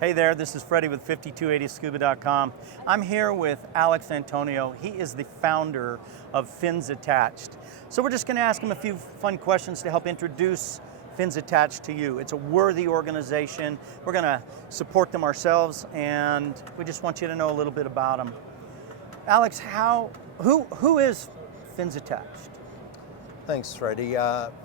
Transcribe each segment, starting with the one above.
Hey there, this is Freddy with 5280scuba.com. I'm here with Alex Antonio. He is the founder of Fins Attached. So we're just going to ask him a few fun questions to help introduce Fins Attached to you. It's a worthy organization. We're going to support them ourselves, and we just want you to know a little bit about them. Alex, who is Fins Attached? Thanks, Freddy.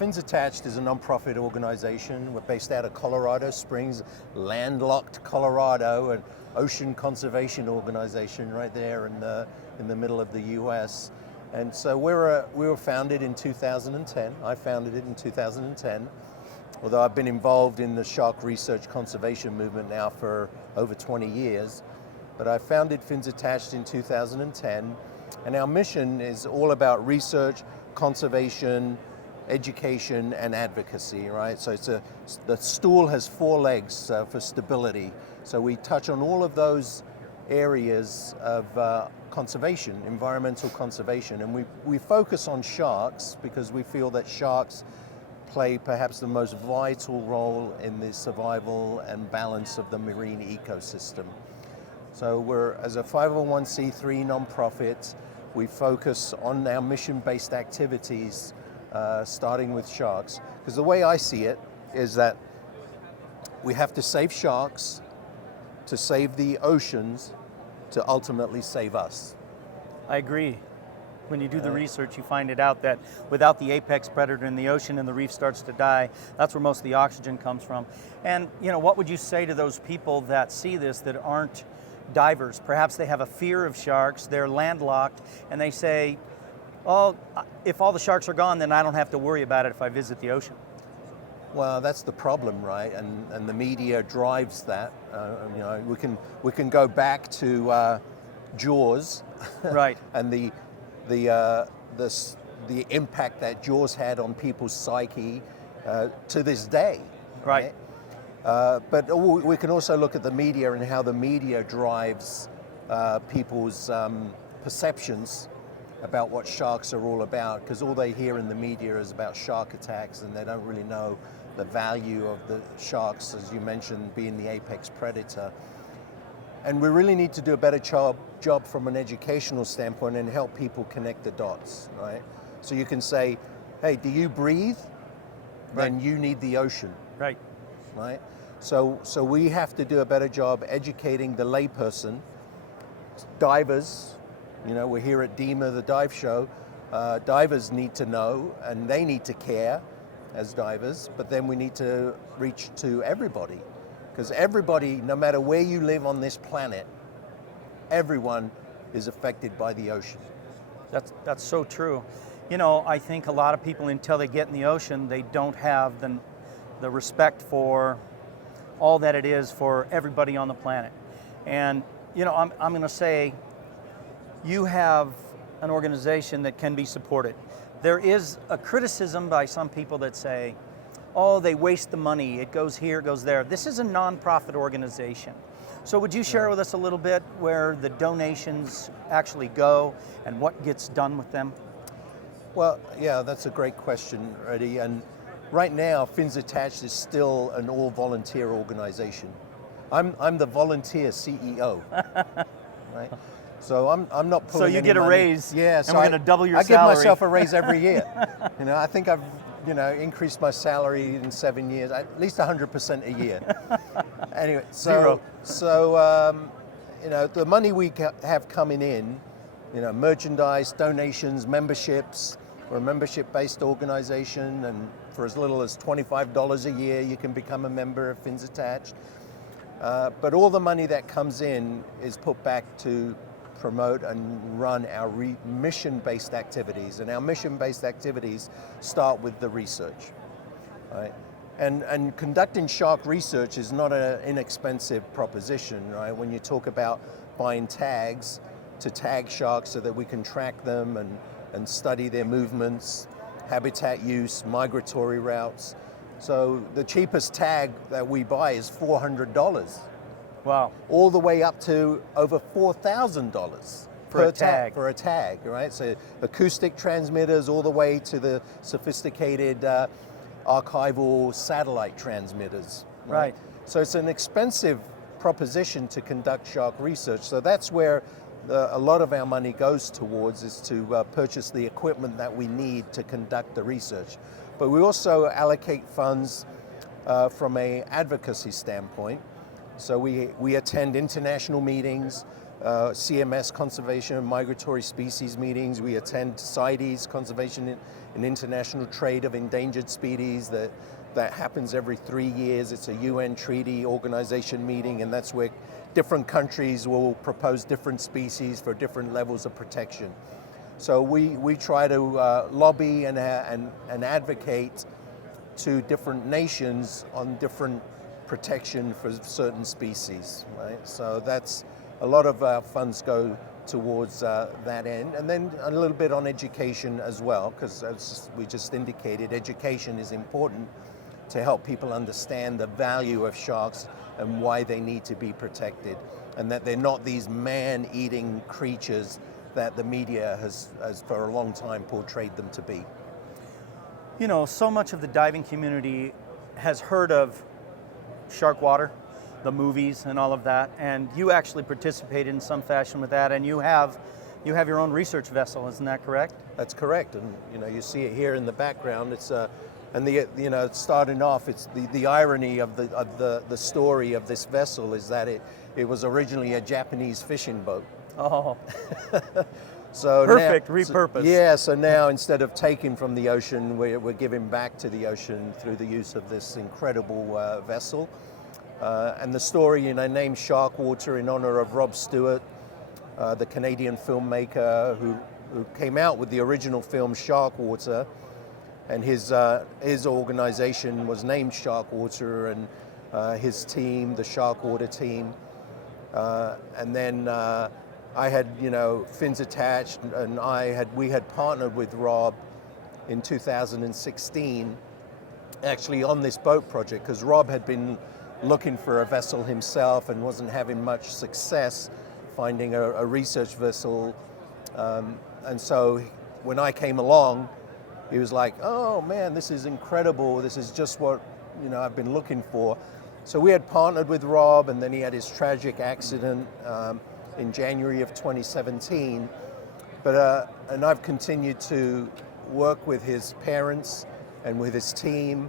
Fins Attached is a non-profit organization. We're based out of Colorado Springs, landlocked Colorado, an ocean conservation organization right there in the middle of the U.S. And so we were founded in 2010. I founded it in 2010, although I've been involved in the shark research conservation movement now for over 20 years. But I founded Fins Attached in 2010, and our mission is all about research, conservation, education, and advocacy, right? So the stool has four legs for stability. So we touch on all of those areas of conservation, environmental conservation, and we focus on sharks because we feel that sharks play perhaps the most vital role in the survival and balance of the marine ecosystem. So we're, as a 501c3 nonprofit, we focus on our mission-based activities, starting with sharks. Because the way I see it is that we have to save sharks to save the oceans to ultimately save us. I agree. When you do the research, you find it out that without the apex predator in the ocean and the reef starts to die, that's where most of the oxygen comes from. And what would you say to those people that see this that aren't divers? Perhaps they have a fear of sharks, they're landlocked, and they say, oh, if all the sharks are gone, then I don't have to worry about it if I visit the ocean. Well, that's the problem, right? And the media drives that. We can go back to Jaws, right? And the impact that Jaws had on people's psyche to this day, right? But we can also look at the media and how the media drives people's perceptions about what sharks are all about, because all they hear in the media is about shark attacks, and they don't really know the value of the sharks, as you mentioned, being the apex predator. And we really need to do a better job from an educational standpoint and help people connect the dots, right? So you can say, hey, do you breathe? Right. Then you need the ocean. Right. Right? So we have to do a better job educating the layperson. Divers, we're here at DEMA, the dive show. Divers need to know and they need to care as divers, but then we need to reach to everybody. Because everybody, no matter where you live on this planet, everyone is affected by the ocean. That's so true. I think a lot of people, until they get in the ocean, they don't have the respect for all that it is for everybody on the planet. And I'm going to say, you have an organization that can be supported. There is a criticism by some people that say, oh, they waste the money, it goes here, it goes there. This is a nonprofit organization. So would you share with us a little bit where the donations actually go and what gets done with them? Well, yeah, that's a great question, Freddy. And right now, Fins Attached is still an all-volunteer organization. I'm the volunteer CEO, right? So I'm not pulling. So you any get a money. raise, yeah. and So we're going to double your I salary. give myself a raise every year. I think I've increased my salary in 7 years, at least 100% a year. Anyway, Zero. So the money we have coming in, merchandise, donations, memberships. We're a membership-based organization, and for as little as $25 a year, you can become a member of Fins Attached. But all the money that comes in is put back to promote and run our mission-based activities. And our mission-based activities start with the research, right? And conducting shark research is not an inexpensive proposition, right? When you talk about buying tags to tag sharks so that we can track them and study their movements, habitat use, migratory routes. So the cheapest tag that we buy is $400. Wow. All the way up to over $4,000 for a tag. For a tag, right? So acoustic transmitters all the way to the sophisticated archival satellite transmitters. Right. So it's an expensive proposition to conduct shark research. So that's where a lot of our money goes towards, is to purchase the equipment that we need to conduct the research. But we also allocate funds from an advocacy standpoint. So we attend international meetings, CMS, Conservation and Migratory Species meetings. We attend CITES, Conservation and International Trade of Endangered Species, that happens every 3 years. It's a UN treaty organization meeting, and that's where different countries will propose different species for different levels of protection. So we try to lobby and advocate to different nations on different protection for certain species, right? So that's a lot of our funds go towards that end, and then a little bit on education as well, because as we just indicated, education is important to help people understand the value of sharks and why they need to be protected, and that they're not these man-eating creatures that the media has for a long time portrayed them to be. You know, so much of the diving community has heard of shark water, the movies and all of that, and you actually participated in some fashion with that, and you have your own research vessel, isn't that correct? That's correct, and you see it here in the background. It's and starting off, it's the irony of the story of this vessel is that it was originally a Japanese fishing boat. Oh, so perfect, now, repurposed. So now instead of taking from the ocean, we're giving back to the ocean through the use of this incredible vessel. And the story, named Shark Water in honor of Rob Stewart, the Canadian filmmaker who came out with the original film Shark Water, and his organization was named Shark Water, and his team, the Shark Water team. And then I had, fins attached, and we had partnered with Rob in 2016, actually on this boat project, because Rob had been looking for a vessel himself and wasn't having much success finding a research vessel. And so when I came along, he was like, oh man, this is incredible. This is just what I've been looking for. So we had partnered with Rob, and then he had his tragic accident in January of 2017. And I've continued to work with his parents and with his team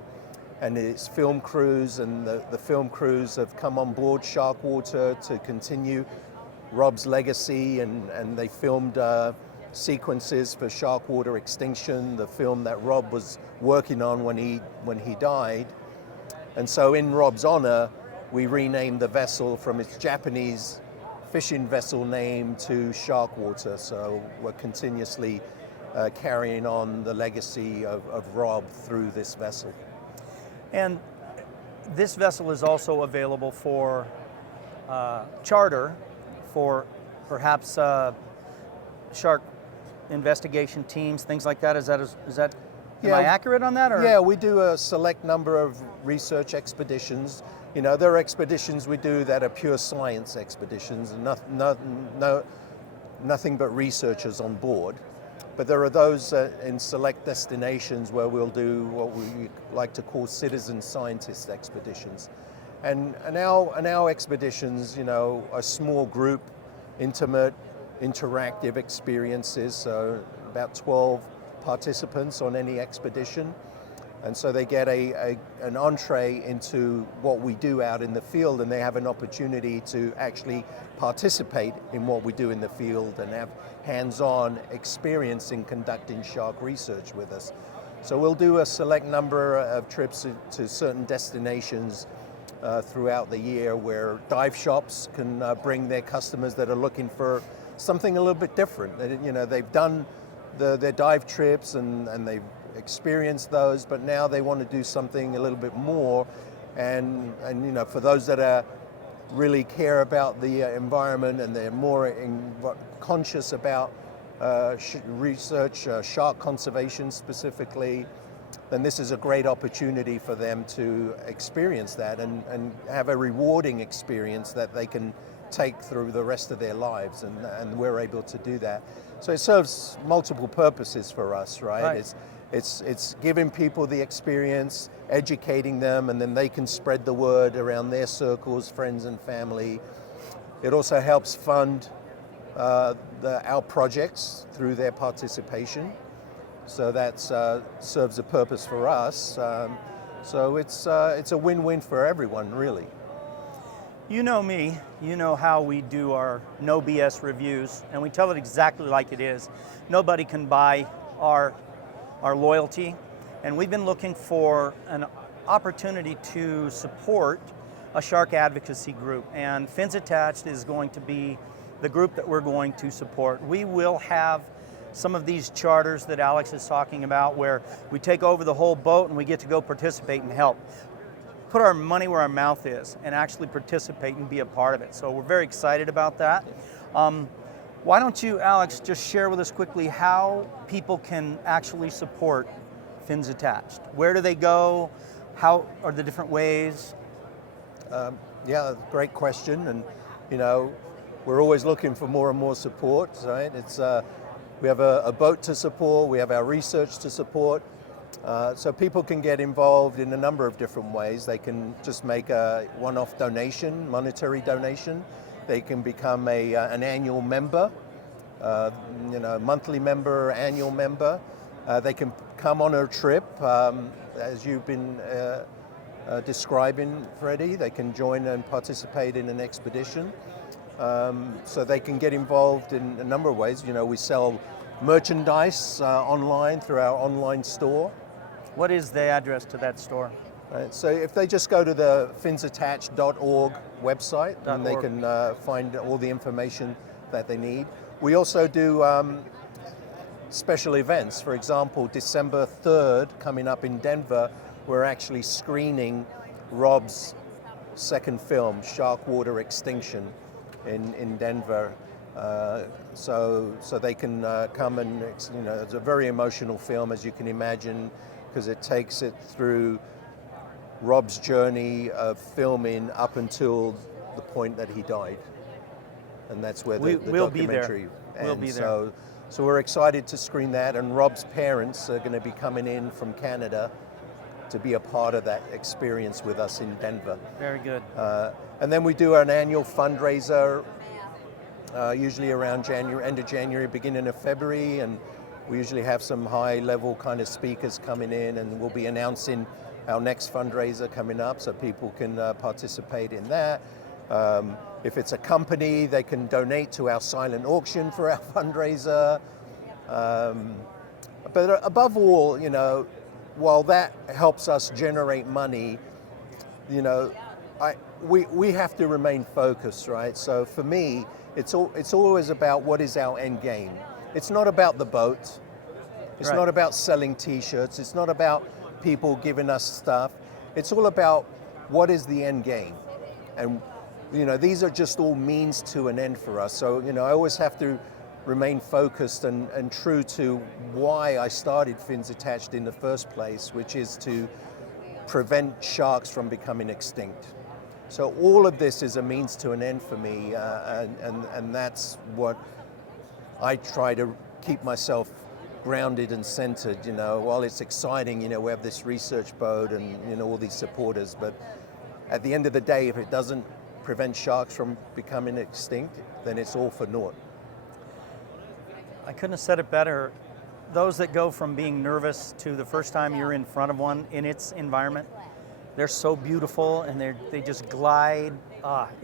and his film crews, and the film crews have come on board Shark Water to continue Rob's legacy, and they filmed sequences for Shark Water Extinction, the film that Rob was working on when he died. And so in Rob's honor, we renamed the vessel from its Japanese fishing vessel name to Shark Water. So we're continuously carrying on the legacy of Rob through this vessel. And this vessel is also available for charter for perhaps shark investigation teams, things like that. Is that am I accurate on that? Or? Yeah, we do a select number of research expeditions. There are expeditions we do that are pure science expeditions, and nothing but researchers on board. But there are those in select destinations where we'll do what we like to call citizen scientist expeditions. And our expeditions, are small group, intimate, interactive experiences, so about 12 participants on any expedition. And so they get an entree into what we do out in the field, and they have an opportunity to actually participate in what we do in the field and have hands-on experience in conducting shark research with us. So we'll do a select number of trips to certain destinations throughout the year, where dive shops can bring their customers that are looking for something a little bit different. They've done their dive trips and they've experienced those, but now they want to do something a little bit more. And for those that really care about the environment and they're more conscious about research, shark conservation specifically, then this is a great opportunity for them to experience that and have a rewarding experience that they can take through the rest of their lives, and we're able to do that. So it serves multiple purposes for us, right? It's giving people the experience, educating them, and then they can spread the word around their circles, friends and family. It also helps fund our projects through their participation. So that serves a purpose for us. So it's a win-win for everyone, really. You know me, you know how we do our no BS reviews, and we tell it exactly like it is. Nobody can buy our loyalty, and we've been looking for an opportunity to support a shark advocacy group, and Fins Attached is going to be the group that we're going to support. We will have some of these charters that Alex is talking about where we take over the whole boat and we get to go participate and help. Put our money where our mouth is and actually participate and be a part of it. So we're very excited about that. Why don't you, Alex, just share with us quickly how people can actually support Fins Attached? Where do they go? How are the different ways? Yeah, great question. And, you know, we're always looking for more and more support, right? We have a boat to support, we have our research to support. So people can get involved in a number of different ways. They can just make a one-off donation, monetary donation. They can become an annual member, monthly member, annual member. They can come on a trip, as you've been describing, Freddy. They can join and participate in an expedition. So they can get involved in a number of ways. You know, we sell merchandise online through our online store. What is the address to that store? Right, so if they just go to the finsattached.org website, then they can find all the information that they need. We also do special events. For example, December 3rd, coming up in Denver, we're actually screening Rob's second film, Shark Water Extinction, in Denver. So they can come and, it's a very emotional film, as you can imagine, because it takes it through Rob's journey of filming up until the point that he died. And that's where the we'll documentary be there. We'll be there. So we're excited to screen that, and Rob's parents are going to be coming in from Canada to be a part of that experience with us in Denver. Very good. And then we do an annual fundraiser, usually around end of January, beginning of February, and we usually have some high-level kind of speakers coming in, and we'll be announcing our next fundraiser coming up, so people can participate in that. If it's a company, they can donate to our silent auction for our fundraiser. But above all, while that helps us generate money, we have to remain focused, right? So for me, it's always about what is our end game. It's not about the boat. It's Right. not about selling T-shirts. It's not about people giving us stuff. It's all about what is the end game. And, these are just all means to an end for us. So, I always have to remain focused and true to why I started Fins Attached in the first place, which is to prevent sharks from becoming extinct. So all of this is a means to an end for me, and that's what I try to keep myself grounded and centered. While it's exciting, we have this research boat and all these supporters, but at the end of the day, if it doesn't prevent sharks from becoming extinct, then it's all for naught. I couldn't have said it better. Those that go from being nervous to the first time you're in front of one in its environment, they're so beautiful and they just glide.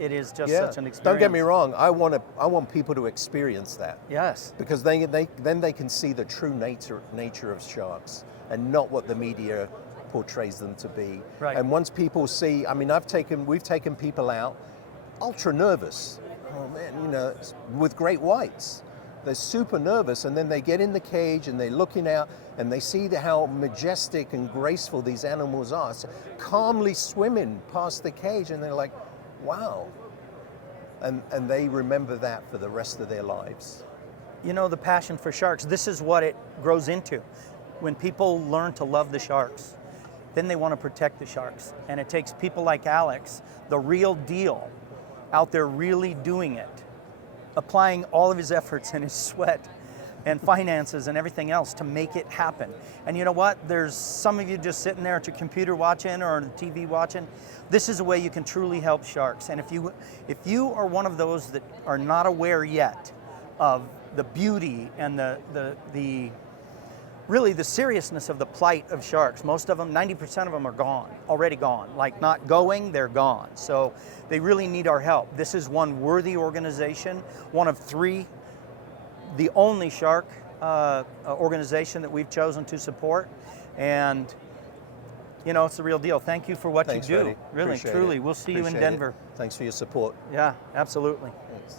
It is just such an experience. Don't get me wrong. I want people to experience that. Yes. Because then they can see the true nature of sharks and not what the media portrays them to be. Right. And once people see, we've taken people out ultra nervous. Oh man, with great whites. They're super nervous, and then they get in the cage and they're looking out and they see how majestic and graceful these animals are, so calmly swimming past the cage, and they're like, wow. And they remember that for the rest of their lives. The passion for sharks, this is what it grows into. When people learn to love the sharks, then they want to protect the sharks. And it takes people like Alex, the real deal, out there really doing it, applying all of his efforts and his sweat and finances and everything else to make it happen. And you know what? There's some of you just sitting there at your computer watching or the TV watching. This is a way you can truly help sharks. And if you are one of those that are not aware yet of the beauty and really the seriousness of the plight of sharks, most of them, 90% of them are gone, already gone. Like not going, they're gone. So they really need our help. This is one worthy organization, one of 3, the only shark organization that we've chosen to support. And you know, it's the real deal. Thank you for what Thanks, you do. Freddy. Really, Appreciate truly. it. We'll see you in Appreciate it. Denver. Thanks for your support. Yeah, absolutely. Thanks.